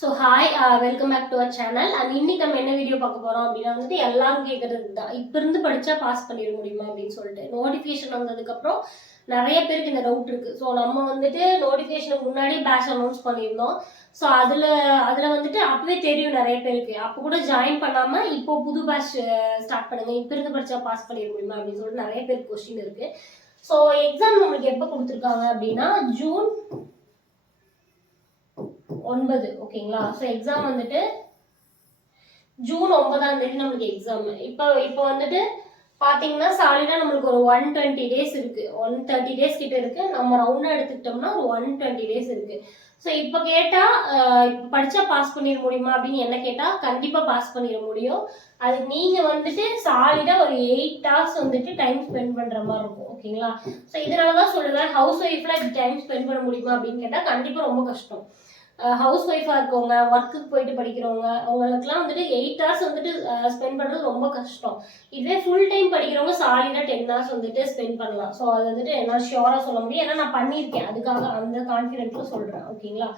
So hi welcome back to our channel and இன்னைக்கு நம்ம என்ன வீடியோ பார்க்க போகிறோம் அப்படின்னா வந்துட்டு எல்லாரும் கேட்கறது தான். இப்போ இருந்து படித்தா பாஸ் பண்ணிட முடியுமா அப்படின்னு சொல்லிட்டு. நோட்டிஃபிகேஷன் வந்ததுக்கப்புறம் நிறைய பேருக்கு இந்த டவுட் இருக்கு. ஸோ நம்ம வந்துட்டு நோட்டிஃபிகேஷனுக்கு முன்னாடி பேட்ச் அனௌன்ஸ் பண்ணியிருந்தோம். ஸோ அதில் அதில் வந்துட்டு அப்பவே தெரியும் நிறைய பேருக்கு. அப்போ கூட ஜாயின் பண்ணாமல் இப்போ புது பேட்ச் ஸ்டார்ட் uh, பண்ணுங்க. இப்போ இருந்து படித்தா பாஸ் பண்ணிட முடியுமா அப்படின்னு சொல்லிட்டு நிறைய பேருக்கு கொஸ்டின் இருக்குது ஸோ எக்ஸாம் நம்மளுக்கு எப்போ கொடுத்துருக்காங்க அப்படின்னா ஜூன் ஒன்பது ஓகேங்களா? ஸோ எக்ஸாம் வந்துட்டு ஜூன் ஒன்பதாம் தேதி நம்மளுக்கு எக்ஸாம் இப்போ இப்போ வந்துட்டு பார்த்தீங்கன்னா சாலிடாக நம்மளுக்கு ஒரு ஒன் டுவெண்ட்டி டேஸ் இருக்கு. ஒன் தேர்ட்டி டேஸ் கிட்ட இருக்கு. நம்ம ரவுண்டாக எடுத்துக்கிட்டோம்னா ஒரு ஒன் டுவெண்ட்டி டேஸ் இருக்கு. ஸோ இப்போ கேட்டால் இப்போ படித்தா பாஸ் பண்ணிட முடியுமா அப்படின்னு என்ன கேட்டால் கண்டிப்பாக பாஸ் பண்ணிட முடியும். அது நீங்கள் வந்துட்டு சாலிடாக ஒரு எயிட் ஹவர்ஸ் வந்துட்டு டைம் ஸ்பெண்ட் பண்ணுற மாதிரி இருக்கும். ஓகேங்களா? ஸோ இதனால தான் சொல்லுவேன் ஹவுஸ் ஒய்ஃபில் டைம் ஸ்பெண்ட் பண்ண முடியுமா அப்படின்னு கேட்டால் கண்டிப்பாக ரொம்ப கஷ்டம். ஹவுஸ் ஒய்ஃபாக இருக்கவங்க ஒர்க்குக்கு போயிட்டு படிக்கிறவங்க அவங்களுக்குலாம் வந்துட்டு எயிட் ஹவர்ஸ் வந்துட்டு ஸ்பெண்ட் பண்ணுறது ரொம்ப கஷ்டம். இதுவே ஃபுல் டைம் படிக்கிறவங்க சாலிடாக டென் ஹவர்ஸ் வந்துட்டு ஸ்பெண்ட் பண்ணலாம். ஸோ அது வந்துட்டு என்னால் ஷியோராக சொல்ல முடியும். ஏன்னா நான் பண்ணியிருக்கேன். அதுக்காக அந்த கான்ஃபிடென்ட்டும் சொல்கிறேன் ஓகேங்களா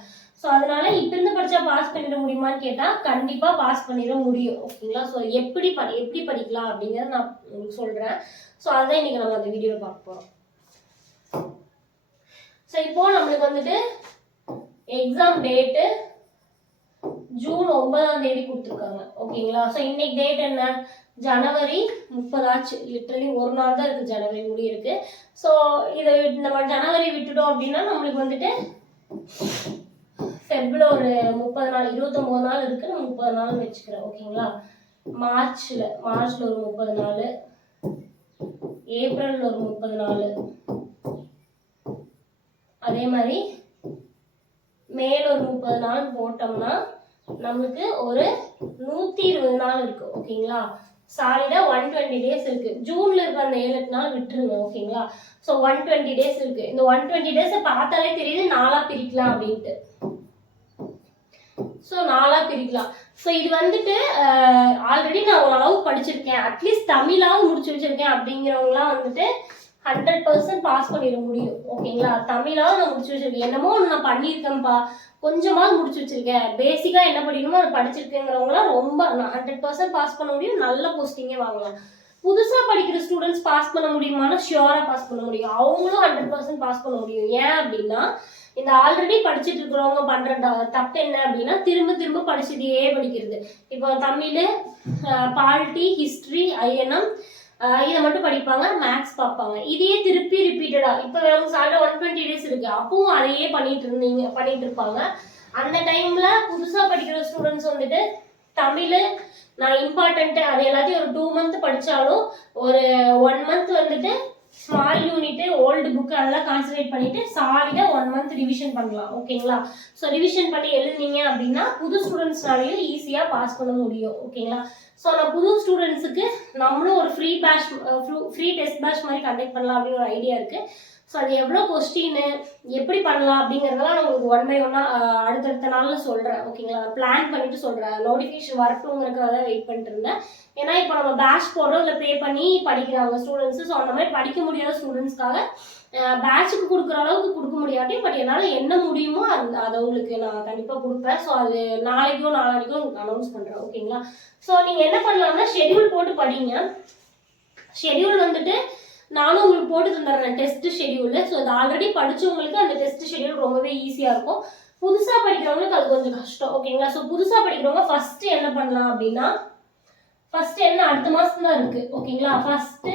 ஸோ அதனால இப்போ இருந்து படித்தா பாஸ் பண்ணிட முடியுமான்னு கேட்டால் கண்டிப்பாக பாஸ் பண்ணிட முடியும். ஓகேங்களா ஸோ எப்படி ப எப்படி படிக்கலாம் அப்படிங்கிறத நான் உங்களுக்கு சொல்கிறேன் ஸோ அதை இன்றைக்கி நம்ம அந்த வீடியோவில் பார்க்க போகிறோம் ஸோ இப்போது நம்மளுக்கு வந்துட்டு எக்ஸாம் டேட்டு ஜூன் ஒன்பதாம் தேதி கொடுத்துருக்காங்க. ஓகேங்களா? ஸோ இன்னைக்கு டேட் என்ன? ஜனவரி முப்பதாச்சு லிட்ரலி ஒரு நாள் தான் இருக்குது ஜனவரி முடியிருக்கு ஸோ இதை நம்ம ஜனவரி விட்டுட்டோம் அப்படின்னா நம்மளுக்கு வந்துட்டு ஃபெப்ரவரி ஒரு முப்பது நாள் இருபத்தொம்போது நாள் இருக்குது நான் முப்பது நாள் வச்சுக்கிறேன். ஓகேங்களா? மார்ச்சில் மார்ச்சில் ஒரு முப்பது நாள் ஏப்ரலில் ஒரு முப்பது நாள். அதே மாதிரி மேல ஒரு முப்பது நாள் போட்டோம்னா நம்மளுக்கு ஒரு நூற்றி இருபது நாள் இருக்குது ஓகேங்களா? சாலிடாக ஒன் டுவெண்ட்டி டேஸ் இருக்குது ஜூனில் இருக்க அந்த ஏழு எட்டு நாள் விட்டுருங்க ஓகேங்களா? ஸோ ஒன் டுவெண்ட்டி டேஸ் இருக்குது இந்த ஒன் டுவெண்ட்டி டேஸை பார்த்தாலே தெரியுது நாளாக பிரிக்கலாம் அப்படின்ட்டு. ஸோ நாலாக பிரிக்கலாம். ஸோ இது வந்துட்டு ஆல்ரெடி நான் ஓரளவு படிச்சிருக்கேன் அட்லீஸ்ட் தமிழாவும் முடிச்சு வச்சிருக்கேன் அப்படிங்கிறவங்களாம் வந்துட்டு ஹண்ட்ரட் பர்சன்ட் பாஸ் பண்ணிட முடியும் ஓகேங்களா? தமிழாவது நான் முடிச்சு வச்சிருக்கேன். என்னமோ ஒன்று நான் பண்ணியிருக்கேன்ப்பா. கொஞ்சமாவது முடிச்சு வச்சிருக்கேன். பேசிக்காக என்ன படிக்கணுமோ அதை படிச்சிருக்கேங்கிறவங்களாம் ரொம்ப நான் ஹண்ட்ரட் பர்சன்ட் பாஸ் பண்ண முடியும். நல்ல போஸ்டிங்கே வாங்கலாம். புதுசாக படிக்கிற ஸ்டூடெண்ட்ஸ் பாஸ் பண்ண முடியுமானா ஷியோராக பாஸ் பண்ண முடியும். அவங்களும் ஹண்ட்ரட் பர்சன்ட் பாஸ் பண்ண முடியும். ஏன் அப்படின்னா இந்த ஆல்ரெடி படிச்சுட்டு இருக்கிறவங்க பண்ணுற தப்பு என்ன அப்படின்னா திரும்ப திரும்ப படிச்சதையே படிக்கிறது. இப்போ தமிழ் பால்ட்டி ஹிஸ்ட்ரி ஐஎன்எம் இதை மட்டும் படிப்பாங்க மேக்ஸ் பார்ப்பாங்க. இதையே திருப்பி ரிப்பீட்டடாக இப்போ அவங்க சாலில் ஒன் டுவெண்ட்டி டேஸ் இருக்குது அப்பவும் அதையே பண்ணிட்டு இருந்தீங்க பண்ணிட்டு இருப்பாங்க. அந்த டைமில் புதுசாக படிக்கிற ஸ்டூடெண்ட்ஸ் வந்துட்டு தமிழ் நான் இம்பார்ட்டண்ட்டு அது எல்லாத்தையும் ஒரு டூ மந்த் படித்தாலும் ஒரு ஒன் மந்த் வந்துட்டு ஸ்மால் யூனிட்டு ஓல்டு புக்கு அதெல்லாம் கான்சன்ட்ரேட் பண்ணிட்டு சாலிடா ஒன் மந்த் ரிவிஷன் பண்ணலாம். ஓகேங்களா ஸோ ரிவிஷன் பண்ணி எழுதுனீங்க அப்படின்னா புது ஸ்டூடெண்ட்ஸ்னாலையும் ஈஸியாக பாஸ் பண்ண முடியும். ஓகேங்களா ஸோ நான் புது ஸ்டூடெண்ட்ஸுக்கு நம்மளும் ஒரு free batch free test batch மாதிரி கண்டக்ட் பண்ணலாம் அப்படின்னு ஒரு ஐடியா இருக்குது ஸோ அது எவ்வளோ கொஸ்டின்னு எப்படி பண்ணலாம் அப்படிங்கிறதெல்லாம் நான் உங்களுக்கு ஒன் பை ஒன்னாக அடுத்தடுத்த நாளில் சொல்கிறேன் ஓகேங்களா பிளான் பண்ணிட்டு சொல்கிறேன் நோட்டிஃபிகேஷன் வரட்டுங்கிறதுக்காக தான் வெயிட் பண்ணிட்டு இருந்தேன். ஏன்னா இப்போ நம்ம பேட்ச் போடுறோம் இல்லை பே பண்ணி படிக்கிறாங்க ஸ்டூடெண்ட்ஸு ஸோ அந்த மாதிரி படிக்க முடியாத ஸ்டூடெண்ட்ஸ்க்காக பேட்சுக்கு கொடுக்குற அளவுக்கு கொடுக்க முடியாட்டி பட் என்னால் என்ன முடியுமோ அந்த அதை உங்களுக்கு நான் கண்டிப்பாக கொடுப்பேன். ஸோ அது நாளைக்கோ நாளானிக்கோ உங்களுக்கு அனௌன்ஸ் பண்ணுறேன் ஓகேங்களா ஸோ நீங்கள் என்ன பண்ணலாம்னா ஷெட்யூல் போட்டு படிங்க. ஷெட்யூல் வந்துட்டு நானும் உங்களுக்கு போட்டு தந்துடுறேன் டெஸ்ட் ஷெட்யூலு ஸோ அது ஆல்ரெடி படித்தவங்களுக்கு அந்த டெஸ்ட் ஷெட்யூல் ரொம்பவே ஈஸியாக இருக்கும். புதுசாக படிக்கிறவங்களுக்கு அது கொஞ்சம் கஷ்டம். ஓகேங்களா ஸோ புதுசாக படிக்கிறவங்க ஃபஸ்ட்டு என்ன பண்ணலாம் அப்படின்னா ஃபஸ்ட்டு என்ன அடுத்த மாதம் தான் இருக்குது ஓகேங்களா ஃபஸ்ட்டு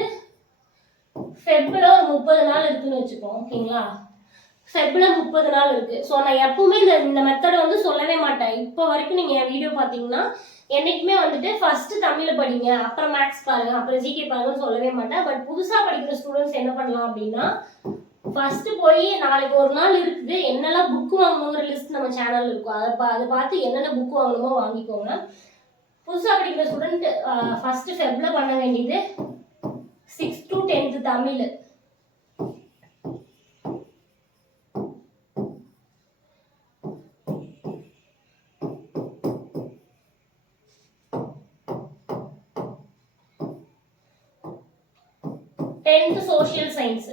ஃபெப்ல ஒரு முப்பது நாள் இருக்குன்னு வச்சுக்கோம் ஓகேங்களா ஃபெப்ல முப்பது நாள் இருக்குது ஸோ நான் எப்பவுமே இந்த இந்த மெத்தடை வந்து சொல்லவே மாட்டேன். இப்போ வரைக்கும் நீங்கள் என் வீடியோ பார்த்தீங்கன்னா என்னைக்குமே வந்துட்டு ஃபர்ஸ்ட் தமிழ் படிங்க அப்புறம் மேக்ஸ் பாருங்க அப்புறம் ஜிகே பாருங்கன்னு சொல்லவே மாட்டேன். பட் புதுசாக படிக்கிற ஸ்டூடெண்ட்ஸ் என்ன பண்ணலாம் அப்படின்னா ஃபர்ஸ்ட் போய் நாளைக்கு ஒரு நாள் இருக்குது என்னெல்லாம் புக் வாங்கணுங்கிற லிஸ்ட் நம்ம சேனல் இருக்கும். அதை பா அதை பார்த்து என்னென்ன புக் வாங்கணுமோ வாங்கிக்கோங்க. புதுசாக படிக்கிற ஸ்டூடெண்ட் ஃபர்ஸ்ட் ஃபெப்ல பண்ண வேண்டியது six to tenth Tamil. Tenth social science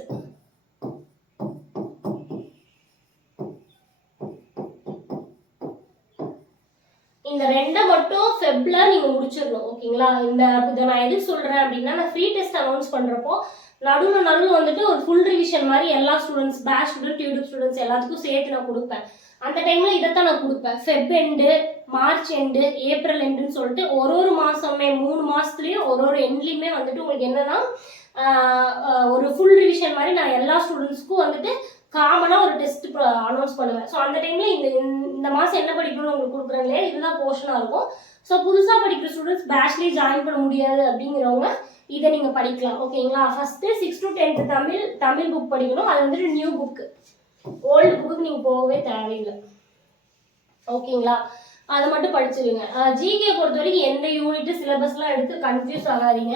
இந்த ரெண்டை மட்டும் ஃபெப்ல நீங்க முடிச்சிடணும் ஓகேங்களா? இந்த இதை நான் எதுக்கு சொல்றேன் அப்படின்னா நான் ஃப்ரீ டெஸ்ட் அனௌன்ஸ் பண்றப்போ நடுவில் நடுவில் வந்துட்டு ஒரு ஃபுல் ரிவிஷன் மாதிரி எல்லா ஸ்டூடெண்ட்ஸ் பேட்ச் ஸ்டூடெண்ட் டியூடிப் ஸ்டூடெண்ட்ஸ் எல்லாத்துக்கும் சேர்த்து நான் கொடுப்பேன். அந்த டைம்ல இதைத்தான் நான் கொடுப்பேன். Feb end March end April எண்டுன்னு சொல்லிட்டு ஒரு ஒரு மாசமே மூணு மாசத்துலயும் ஒரு ஒரு எண்ட்லயுமே வந்துட்டு உங்களுக்கு என்னன்னா ஒரு ஃபுல் ரிவிஷன் மாதிரி நான் எல்லா ஸ்டூடெண்ட்ஸ்க்கும் வந்துட்டு காமனாக ஒரு டெஸ்ட் அனௌன்ஸ் பண்ணுவேன். ஸோ அந்த டைமில் இந்த இந்த மாதம் என்ன படிக்கணும்னு உங்களுக்கு கொடுக்குறாங்க இல்லையா இதுதான் போர்ஷனாக இருக்கும். ஸோ புதுசாக படிக்கிற ஸ்டூடெண்ட்ஸ் பேச்சுலேயே ஜாயின் பண்ண முடியாது அப்படிங்கிறவங்க இதை நீங்கள் படிக்கலாம். ஓகேங்களா first six to tenth Tamil Tamil book படிக்கணும். அது வந்துட்டு நியூ புக்கு ஓல்டு புக்கு நீங்கள் போகவே தேவையில்லை. ஓகேங்களா அதை மட்டும் படிச்சிருங்க. ஜிகே பொறுத்த வரைக்கும் எந்த யூனிட் சிலபஸ்லாம் எடுத்து கன்ஃபியூஸ் ஆகாதீங்க.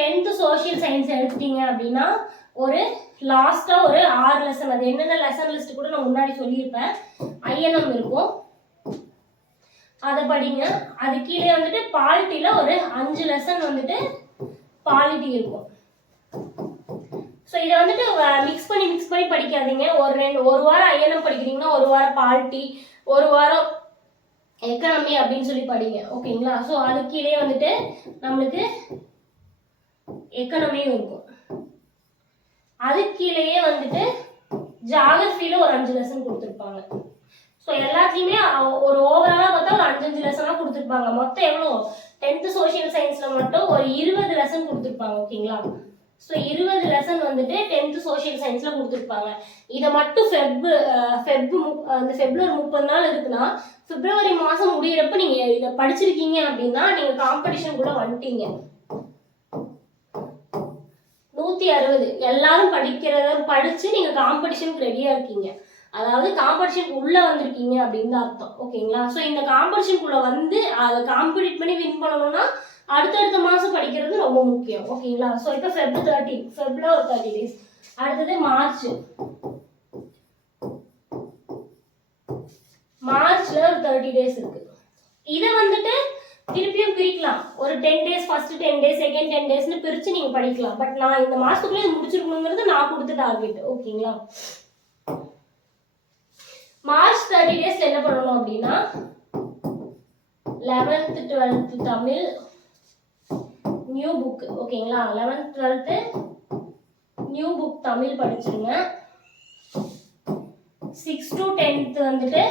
டென்த்து சோஷியல் சயின்ஸ் எடுத்துட்டீங்க அப்படின்னா ஒரு லாஸ்ட்டாக ஒரு ஆறு லெசன் அது என்னென்ன லெசன் லிஸ்ட் கூட நான் முன்னாடி சொல்லியிருப்பேன். ஐஎன்எம் இருக்கும். அதை படிங்க. அது கீழே வந்துட்டு பாலிட்டியில் ஒரு அஞ்சு லெசன் வந்துட்டு பாலிட்டி இருக்கும். ஸோ இதை வந்துட்டு மிக்ஸ் பண்ணி மிக்ஸ் பண்ணி படிக்காதீங்க. ஒரு ரெண்டு ஒரு வாரம் ஐஎன்எம் படிக்கிறீங்கன்னா ஒரு வாரம் பாலிட்டி ஒரு வாரம் எக்கனாமி அப்படின்னு சொல்லி படிங்க. ஓகேங்களா ஸோ அது கீழே வந்துட்டு நம்மளுக்கு எக்கனமியும் இருக்கும். அது கீழேயே வந்துட்டு ஜாகிரஃபியில் ஒரு அஞ்சு லெசன் கொடுத்துருப்பாங்க. ஸோ எல்லாத்தையுமே ஒரு ஓவராலாக பார்த்தா ஒரு அஞ்சஞ்சு லெசனாக கொடுத்துருப்பாங்க. மொத்தம் எவ்வளோ? டென்த்து சோஷியல் சயின்ஸில் மட்டும் ஒரு இருபது லெசன் கொடுத்துருப்பாங்க ஓகேங்களா? ஸோ இருபது லெசன் வந்துட்டு டென்த்து சோஷியல் சயின்ஸில் கொடுத்துருப்பாங்க. இதை மட்டும் ஃபெப் ஃபெப் அந்த ஃபெப்ரவரி முப்பது நாள் இருக்குன்னா பிப்ரவரி மாதம் முடியிறப்ப நீங்கள் இதை படிச்சிருக்கீங்க அப்படின்னா நீங்கள் காம்படிஷன் கூட வந்துட்டீங்க. நூற்றி அறுபது. எல்லாரும் படிக்கிறத படித்து நீங்கள் காம்படிஷனுக்கு ரெடியாக இருக்கீங்க. அதாவது காம்படிஷனுக்கு உள்ளே வந்திருக்கீங்க அப்படின்னு தான் அர்த்தம். ஓகேங்களா ஸோ இந்த காம்படிஷனுக்குள்ளே வந்து அதை காம்படிட் பண்ணி வின் பண்ணணும்னா அடுத்தடுத்த மாதம் படிக்கிறது ரொம்ப முக்கியம். ஓகேங்களா ஸோ இப்போ ஃபெப் தேர்ட்டி ஃபெப்ல ஒரு தேர்ட்டி டேஸ் அடுத்தது மார்ச் மார்ச்ல ஒரு தேர்ட்டி டேஸ் இருக்கு. இதை வந்துட்டு திருப்பியும் பிரிக்கலாம். ஒரு ten days first ten days second ten டேஸ்னு பிரிச்சு நீங்க படிக்கலாம். பட் நான் இந்த மாசத்துக்குள்ள இது முடிச்சிருக்கணுங்கிறது நான் கொடுத்த டார்கெட் ஓகேங்களா? மார்ச் தேர்ட்டி டேஸ் என்ன பண்ணணும் அப்படின்னா eleventh twelfth Tamil new book ஓகேங்களா? Eleventh twelfth new book Tamil படிச்சிருங்க. Six to tenth வந்துட்டு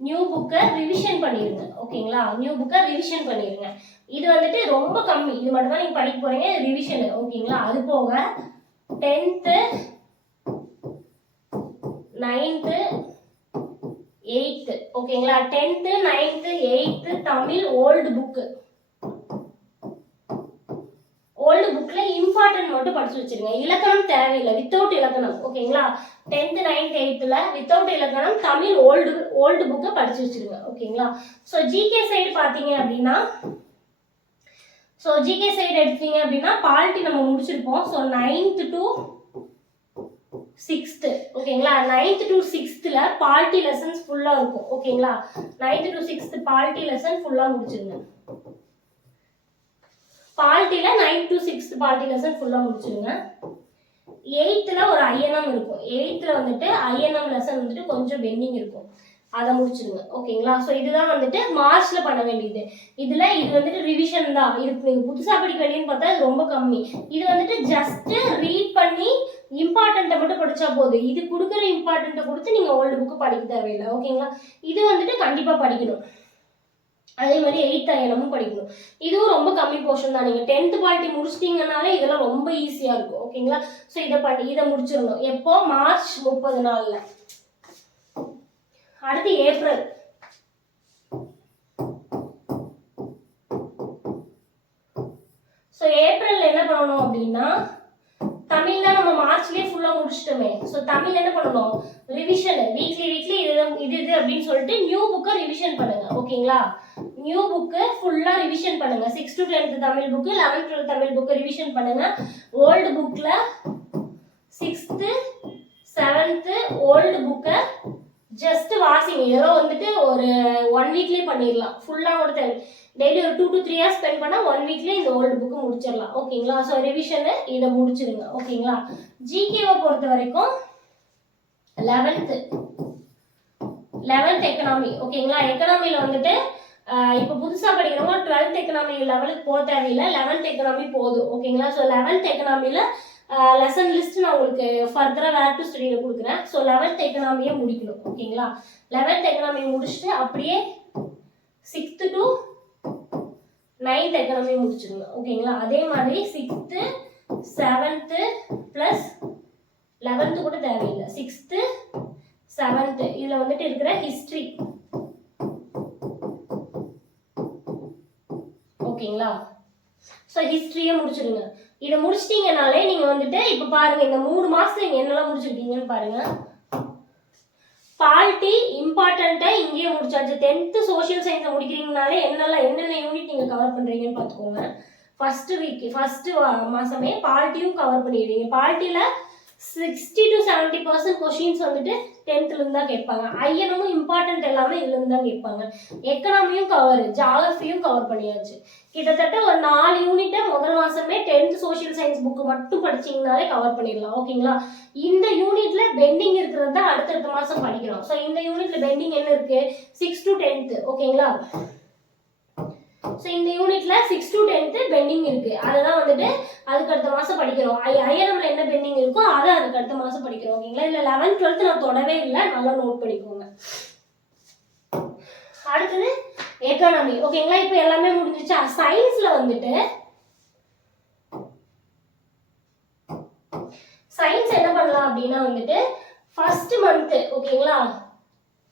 நியூ புக்கை ரிவிஷன் பண்ணிடுங்க ஓகேங்களா நியூ புக்கை ரிவிஷன் பண்ணிடுங்க இது வந்துட்டு ரொம்ப கம்மி. இது மட்டும் தான் நீங்கள் படிக்க போகிறீங்க ரிவிஷனு ஓகேங்களா அது போக டென்த்து நைன்த்து எயித்து ஓகேங்களா tenth ninth eighth Tamil old book old புக்ல இம்பார்ட்டன்ட் மட்டும் படிச்சு வச்சுருங்க. இலக்கணம் தேவையில்லை. வித்தவுட் இலக்கணம் ஓகேங்களா டென்த்து நைன்த் எயித்தில் வித்தவுட் இலக்கணம் தமிழ் ஓல்டு ஓல்டு புக்கை படிச்சு வச்சிருங்க ஓகேங்களா ஸோ ஜிகே சைடு பார்த்தீங்க அப்படின்னா ஸோ ஜிகே சைடு எடுத்தீங்க அப்படின்னா பால்ட்டி நம்ம முடிச்சிருப்போம். ஸோ நைன்த்து டு சிக்ஸ்த்து ஓகேங்களா நைன்த் டு சிக்ஸ்த்தில் பால்ட்டி லெசன்ஸ் ஃபுல்லாக இருக்கும் ஓகேங்களா ninth to sixth polity lesson ஃபுல்லாக முடிச்சிருங்க. பால்ட்டியில் nine to sixth polity lesson ஃபுல்லாக முடிச்சிருங்க. எயித்தில் ஒரு ஐஎன்எம் இருக்கும். எயித்தில் வந்துட்டு ஐஎன்எம் லெசன் வந்துட்டு கொஞ்சம் பெண்டிங் இருக்கும். அதை முடிச்சிருங்க. ஓகேங்களா ஸோ இதுதான் வந்துட்டு மார்ச்சில் பண்ண வேண்டியது. இதில் இது வந்துட்டு ரிவிஷன் தான். இது நீங்கள் புதுசாக படிக்க வேண்டியதுன்னு பார்த்தா இது ரொம்ப கம்மி. இது வந்துட்டு ஜஸ்ட்டு ரீட் பண்ணி இம்பார்ட்டண்ட்டை மட்டும் படித்தா போதும். இது கொடுக்குற இம்பார்ட்டண்ட்டை கொடுத்து நீங்கள் ஓல்டு புக்கு படிக்க தேவையில்லை. ஓகேங்களா இது வந்துட்டு கண்டிப்பாக படிக்கணும். அதே மாதிரி எயித் ஐஎனமும் படிக்கணும். இதுவும் ரொம்ப கம்மி போர்ஷன் தான். நீங்கள் டென்த்து பார்ட்டி முடிச்சிட்டிங்கனாலே இதெல்லாம் ரொம்ப ஈஸியாக இருக்கும். ஓகேங்களா ஸோ இதை பண்ணி இதை முடிச்சிடணும். எப்போ? மார்ச் முப்பது நாளில். அடுத்து ஏப்ரல். ஸோ ஏப்ரலில் என்ன பண்ணணும் அப்படின்னா தமிழ் தான் நம்ம மார்ச்லயே ஃபுல்லாக முடிச்சிட்டோமே. ஸோ தமிழ் என்ன பண்ணணும்? ரிவிஷன் வீக்லி வீக்லி இது இது இது அப்படின்னு சொல்லிட்டு நியூ புக்கை ரிவிஷன் பண்ணுங்க. ஓகேங்களா? நியூ புக்கு ஃபுல்லாக ரிவிஷன் பண்ணுங்க. Six to tenth Tamil book eleventh twelfth Tamil book revision பண்ணுங்க. ஓல்டு புக்கில் சிக்ஸ்த்து செவன்த்து ஓல்டு புக்கை ஜஸ்ட் வாஷிங் ஏதோ வந்துட்டு ஒரு ஒன் வீக்லேயே பண்ணிடலாம். ஃபுல்லாக ஒரு தேவை டெய்லி ஒரு two to three hours spend பண்ணால் ஒன் வீக்லேயே இந்த ஓல்டு புக்கு முடிச்சிடலாம். ஓகேங்களா ஸோ ரிவிஷனு இதை முடிச்சிடுங்க. ஓகேங்களா ஜிகேவை பொறுத்த வரைக்கும் லெவன்த்து லெவன்த் எக்கனாமி ஓகேங்களா எக்கனாமியில் வந்துட்டு இப்போ புதுசாக படிக்கிறவங்க டுவெல்த் எக்கனாமி லெவலுக்கு போக தேவையில்லை. லெவன்த் எக்கனாமி போதும். ஓகேங்களா ஸோ லெவன்த் எக்கனாமியில் லெசன் லிஸ்ட் நான் உங்களுக்கு ஃபர்தராக வேர் டு ஸ்டடியில் கொடுக்குறேன். ஸோ லெவன்த் எக்கனாமியை முடிக்கணும் ஓகேங்களா? லெவன்த் எக்கனாமி முடிச்சுட்டு அப்படியே சிக்ஸ்த்து டு நைன்த் எக்கனாமி முடிச்சிருங்க ஓகேங்களா? அதே மாதிரி சிக்ஸ்த்து செவன்த்து ப்ளஸ் லெவன்த்து கூட தேவையில்லை. சிக்ஸ்த்து செவன்த்து இதில் வந்துட்டு இருக்கிற ஹிஸ்ட்ரி ஓகேங்களா? ஸோ ஹிஸ்ட்ரியே முடிச்சிருங்க இதை முடிச்சிட்டீங்கனாலே நீங்கள் வந்துட்டு இப்போ பாருங்க இந்த மூணு மாதத்துல நீங்கள் என்னெல்லாம் முடிச்சிருக்கீங்கன்னு பாருங்க. பால்ட்டி இம்பார்ட்டண்ட்டாக இங்கேயே முடிச்சாச்சு. டென்த்து சோஷியல் சயின்ஸை முடிக்கிறீங்கனாலே என்னெல்லாம் என்னென்ன யூனிட் நீங்கள் கவர் பண்ணுறீங்கன்னு பார்த்துக்கோங்க ஃபஸ்ட்டு வீக் ஃபஸ்ட்டு மாதமே பால்ட்டியும் கவர் பண்ணிடுவீங்க. பால்ட்டியில் sixty to seventy percent questions வந்துட்டு டென்த்துலேருந்து தான் கேட்பாங்க. ஐயனமும் இம்பார்ட்டன்ட் எல்லாமே இதுலேருந்து தான் கேட்பாங்க. எக்கனாமியும் கவர் ஜாகிரஃபியும் கவர் பண்ணியாச்சு. கிட்டத்தட்ட ஒரு நாலு யூனிட்டை முதல் மாதமே டென்த் சோஷியல் சயின்ஸ் புக்கு மட்டும் படிச்சிங்கனாலே கவர் பண்ணிடலாம். ஓகேங்களா இந்த யூனிட்ல பெண்டிங் இருக்கிறது தான் அடுத்தடுத்த மாதம் படிக்கிறோம். ஸோ இந்த யூனிட்ல பெண்டிங் என்ன இருக்கு? சிக்ஸ் டு டென்த் ஓகேங்களா ஸோ இந்த யூனிட்ல சிக்ஸ் டு டென்த்து பெண்டிங் இருக்கு. அதெல்லாம் வந்துட்டு அதுக்கு அடுத்த மாதம் படிக்கிறோம். ஐ ஐஎன்எம்ல என்ன பெண்டிங் இருக்கோ அதை அதுக்கு அடுத்த மாதம் படிக்கிறோம். ஓகேங்களா இல்லை லெவன்த் டுவெல்த் நான் தொடவே இல்லை. நல்லா நோட் பண்ணிக்கோங்க அடுத்தது எக்கானமி ஓகேங்களா இப்போ எல்லாமே முடிஞ்சிச்சா சயின்ஸ்ல வந்துட்டு சயின்ஸ் என்ன பண்ணலாம் அப்படின்னா வந்துட்டு ஃபர்ஸ்ட் மந்த்து ஓகேங்களா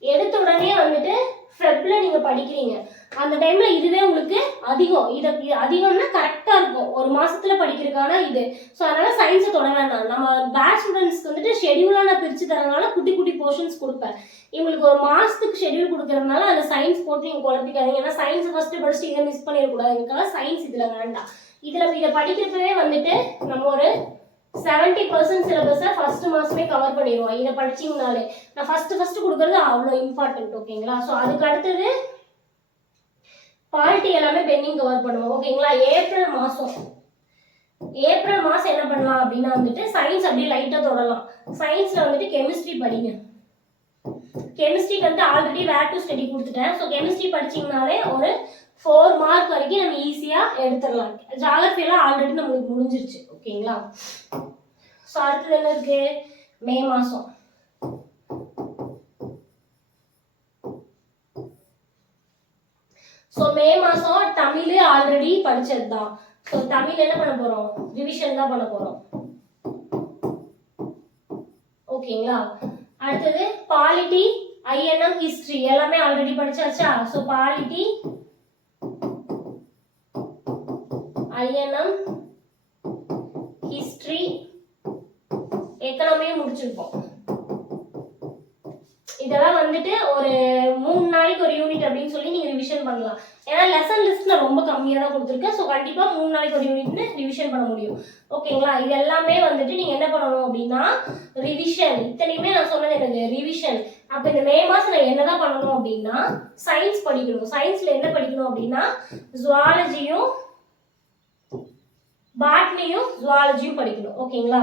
எடுத்த உடனே வந்துட்டு ஃபெப்ல நீங்க படிக்கிறீங்க. அந்த டைம்ல இதுவே உங்களுக்கு அதிகம். இதை அதிகம்னா கரெக்டா இருக்கும். ஒரு மாசத்துல படிக்கிறதுக்கான இது. ஸோ அதனால சயின்ஸை தொட வேண்டாம். நம்ம பேட்ச் ஸ்டூடெண்ட்ஸ்க்கு வந்துட்டு ஷெடியூலாக நான் பிரித்து தரனால குட்டி குட்டி போர்ஷன்ஸ் கொடுப்பேன். இவங்களுக்கு ஒரு மாசத்துக்கு ஷெடியூல் கொடுக்கறதுனால அந்த சயின்ஸ் போட்டு நீங்கள் குழப்பிக்காதீங்க. ஏன்னா சயின்ஸ் ஃபஸ்ட்டு படிச்சுட்டு இதை மிஸ் பண்ணிடக்கூடாதுக்காக சயின்ஸ் இதில் வேண்டாம். இதில் இதை படிக்கிறப்பவே வந்துட்டு நம்ம ஒரு செவன்ட்டி பர்சன்ட் சிலபஸை ஃபர்ஸ்ட் மாதமே கவர் பண்ணிடுவோம். இதை படிச்சிங்கனாலே. நான் ஃபர்ஸ்ட் ஃபர்ஸ்ட் கொடுக்குறது அவ்வளோ இம்பார்ட்டன்ட் ஓகேங்களா ஸோ அதுக்கு அடுத்தது பாலிட்டி எல்லாமே பெண்டிங் கவர் பண்ணுவோம். ஓகேங்களா ஏப்ரல் மாதம் ஏப்ரல் மாதம் என்ன பண்ணலாம் அப்படின்னா வந்துட்டு சயின்ஸ் அப்படியே லைட்டாக தொடலாம். சயின்ஸில் வந்துட்டு கெமிஸ்ட்ரி படிங்க. கெமிஸ்ட்ரிக்கு வந்து ஆல்ரெடி வேர் டு ஸ்டடி கொடுத்துட்டேன். ஸோ கெமிஸ்ட்ரி படிச்சிங்கனாலே ஒரு ஃபோர் மார்க் வரைக்கும் நம்ம ஈஸியாக எடுத்துடலாம். ஜாகிரஃபியெல்லாம் ஆல்ரெடி நம்மளுக்கு முடிஞ்சிருச்சு. ஓகேங்களா ஸோ அடுத்தது என்ன இருக்கு? மே மாதம் ஸோ மே மாதம் தமிழ் ஆல்ரெடி படிச்சது தான் ஸோ தமிழ் என்ன பண்ண போகிறோம் ரிவிஷன் தான் பண்ண போகிறோம் ஓகேங்களா? அடுத்தது பாலிட்டி ஐஎன்எம் ஹிஸ்ட்ரி எல்லாமே ஆல்ரெடி படிச்சாச்சா? ஸோ பாலிட்டி ஐஎன்எம் வந்துட்டு ஒரு மூணு நாளைக்கு ஒரு யூனிட் அப்படின்னு சொல்லி நீங்கள் ரிவிஷன் பண்ணலாம். ஏன்னா லெசன் நான் ரொம்ப கம்மியாக தான் கொடுத்துருக்கேன். ஸோ கண்டிப்பாக மூணு நாளைக்கு ஒரு யூனிட்னு ரிவிஷன் பண்ண முடியும். ஓகேங்களா இது எல்லாமே வந்துட்டு நீங்கள் என்ன பண்ணணும் அப்படின்னா ரிவிஷன் இத்தனையுமே நான் சொன்னது எனக்கு ரிவிஷன் அப்போ இந்த மே மாதம் நான் என்னதான் பண்ணணும் அப்படின்னா சயின்ஸ் படிக்கணும். சயின்ஸில் என்ன படிக்கணும் அப்படின்னா ஜுவாலஜியும் பாட்னியும் ஜுவாலஜியும் படிக்கணும். ஓகேங்களா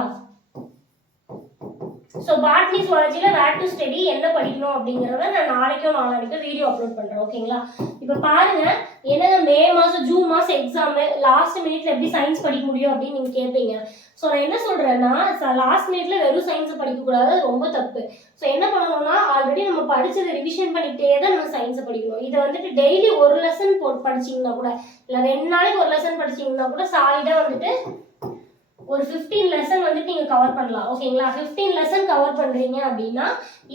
ஸோ பாட்னி சுவாலஜியில் வேர் டு ஸ்டடி என்ன படிக்கணும் அப்படிங்கிறத நான் நாளைக்கும் நாளைக்கோ வீடியோ அப்லோட் பண்ணுறேன் ஓகேங்களா இப்போ பாருங்க என்னது மே மாதம் ஜூன் மாதம் எக்ஸாமு லாஸ்ட் மினிட்ல எப்படி சயின்ஸ் படிக்க முடியும் அப்படின்னு நீங்கள் கேட்பீங்க ஸோ நான் என்ன சொல்கிறேன்னா லாஸ்ட் மினிட்ல வெறும் சயின்ஸை படிக்கக்கூடாது ரொம்ப தப்பு. ஸோ என்ன பண்ணணும்னா ஆல்ரெடி நம்ம படித்ததை ரிவிஷன் பண்ணிக்கிட்டே தான் நம்ம சயின்ஸை படிக்கணும். இதை வந்துட்டு டெய்லி ஒரு லெசன் போட்டு படிச்சீங்கன்னா கூட இல்லை ரெண்டு நாளைக்கு ஒரு லெசன் படிச்சீங்கன்னா கூட சாலிடாக வந்துட்டு ஒரு ஃபிஃப்டீன் லெசன் வந்துட்டு நீங்கள் கவர் பண்ணலாம் ஓகேங்களா ஃபிஃப்டீன் லெசன் கவர் பண்ணுறீங்க அப்படின்னா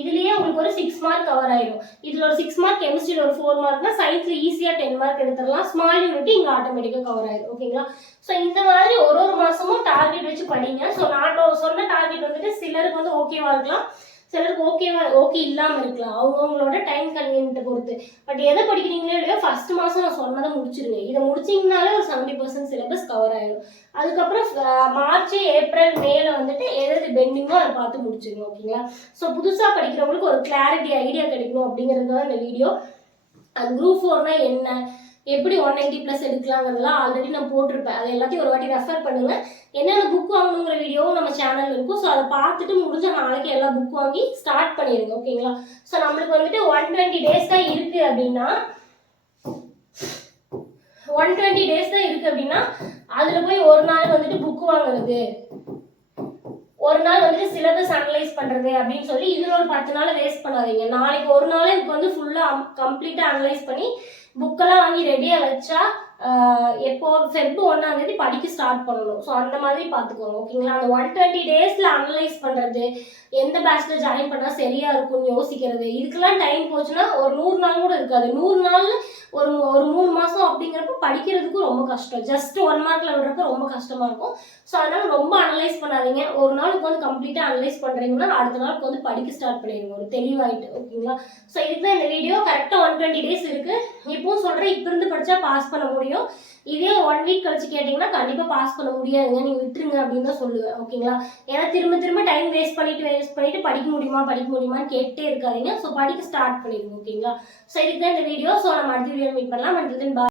இதுலேயே உங்களுக்கு ஒரு சிக்ஸ் மார்க் கவர் ஆயிடும். இதில் ஒரு சிக்ஸ் மார்க் கெமிஸ்ட்ரியில் ஒரு ஃபோர் மார்க்னா சயின்ஸில் ஈஸியாக டென் மார்க் எடுத்துடலாம். ஸ்மால் யூனிட் இங்கே ஆட்டோமேட்டிக்காக கவர் ஆயிடும் ஓகேங்களா ஸோ இந்த மாதிரி ஒரு ஒரு மாதமும் டார்கெட் வச்சு படிங்க. ஸோ நான் சொன்ன டார்கெட் வந்துட்டு சிலருக்கு வந்து ஓகேவா இருக்கலாம். சிலருக்கு ஓகேவா ஓகே இல்லாமல் இருக்கலாம். அவங்கவுங்களோட டைம் கன்வீனியன்ட்டை பொறுத்து. பட் எதை படிக்கிறீங்களோ இல்லையோ ஃபர்ஸ்ட் மாதம் நான் சொன்னதை முடிச்சிருங்க. இதை முடிச்சிங்கனாலே ஒரு செவன்ட்டி பர்சன்ட் சிலபஸ் கவர் ஆயிடும் அதுக்கப்புறம் மார்ச் ஏப்ரல் மேல வந்துட்டு எது எது பெண்டிங்கோ அதை பார்த்து முடிச்சிருங்க ஓகேங்களா ஸோ புதுசாக படிக்கிறவங்களுக்கு ஒரு கிளாரிட்டி ஐடியா கிடைக்கணும் அப்படிங்கிறது தான் இந்த வீடியோ அது குரூப் ஃபோர்னா என்ன? எப்படி ஒன் நைன்டி ப்ளஸ் எடுக்கலாங்கிறதெல்லாம் ஆல்ரெடி நான் போட்டிருப்பேன். அதை எல்லாத்தையும் ஒரு வாட்டி ரெஃபர் பண்ணுங்க. என்னென்ன புக் வாங்கணுங்கிற வீடியோவும் நம்ம சேனல் இருக்கும். ஸோ அதை பார்த்துட்டு முடிஞ்ச நாளைக்கு எல்லா புக் வாங்கி ஸ்டார்ட் பண்ணிடுங்க ஓகேங்களா ஸோ நம்மளுக்கு வந்துட்டு ஒன் டுவெண்ட்டி டேஸ் தான் இருக்கு அப்படின்னா ஒன் டுவெண்ட்டி டேஸ் தான் இருக்கு அப்படின்னா அதில் போய் ஒரு நாள் வந்துட்டு புக் வாங்குறது. ஒரு நாள் வந்துட்டு சிலபஸ் அனலைஸ் பண்றது அப்படின்னு சொல்லி இதுல ஒரு பத்து நாள் வேஸ்ட் பண்ணாதீங்க. நாளைக்கு ஒரு நாளே இப்போ வந்து ஃபுல்லா கம்ப்ளீட்டா அனலைஸ் பண்ணி புக்கெல்லாம் வாங்கி ரெடியாக வச்சா எப்போ ஃபெப் ஒன்றாம் தேதி படிக்க ஸ்டார்ட் பண்ணணும். ஸோ அந்த மாதிரி பார்த்துக்கோங்க ஓகேங்களா அந்த ஒன் டுவெண்ட்டி டேஸில் அனலைஸ் பண்ணுறது எந்த பேட்ச்சில் ஜாயின் பண்ணால் சரியாக இருக்கும்னு யோசிக்கிறது இதுக்கெல்லாம் டைம் போச்சுன்னா ஒரு நூறு நாள் கூட இருக்காது. நூறு நாள் ஒரு ஒரு மூணு மாதம் விடுறப்ப படிக்கிறதுக்கும் ரொம்ப கஷ்டம். ஜஸ்ட் ஒன் மார்க்ல விடுறப்ப ரொம்ப கஷ்டமா இருக்கும். ஸோ அதனால ரொம்ப அனலைஸ் பண்ணாதீங்க. ஒரு நாளுக்கு வந்து கம்ப்ளீட்டாக அனலைஸ் பண்ணுறீங்கன்னா அடுத்த நாளுக்கு வந்து படிக்க ஸ்டார்ட் பண்ணிடுங்க. ஒரு தெளிவாயிட்டு ஓகேங்களா ஸோ இதுதான் இந்த வீடியோ கரெக்டாக ஒன் டுவெண்ட்டி டேஸ் இருக்கு. இப்போவும் சொல்கிறேன் இப்போ இருந்து படித்தா பாஸ் பண்ண முடியும். இதே ஒன் வீக் கழிச்சு கேட்டிங்கன்னா கண்டிப்பாக பாஸ் பண்ண முடியாதுங்க. நீங்கள் விட்டுருங்க அப்படின்னு தான் சொல்லுவேன் ஓகேங்களா ஏன்னா திரும்ப திரும்ப டைம் வேஸ்ட் பண்ணிட்டு வேஸ்ட் பண்ணிட்டு படிக்க முடியுமா படிக்க முடியுமான்னு கேட்டே இருக்காதீங்க. ஸோ படிக்க ஸ்டார்ட் பண்ணிடுங்க ஓகேங்களா ஸோ இதுக்கு தான் இந்த வீடியோ ஸோ நம்ம அடுத்த வீடியோ மீட் பண்ணலாம். அண்ட்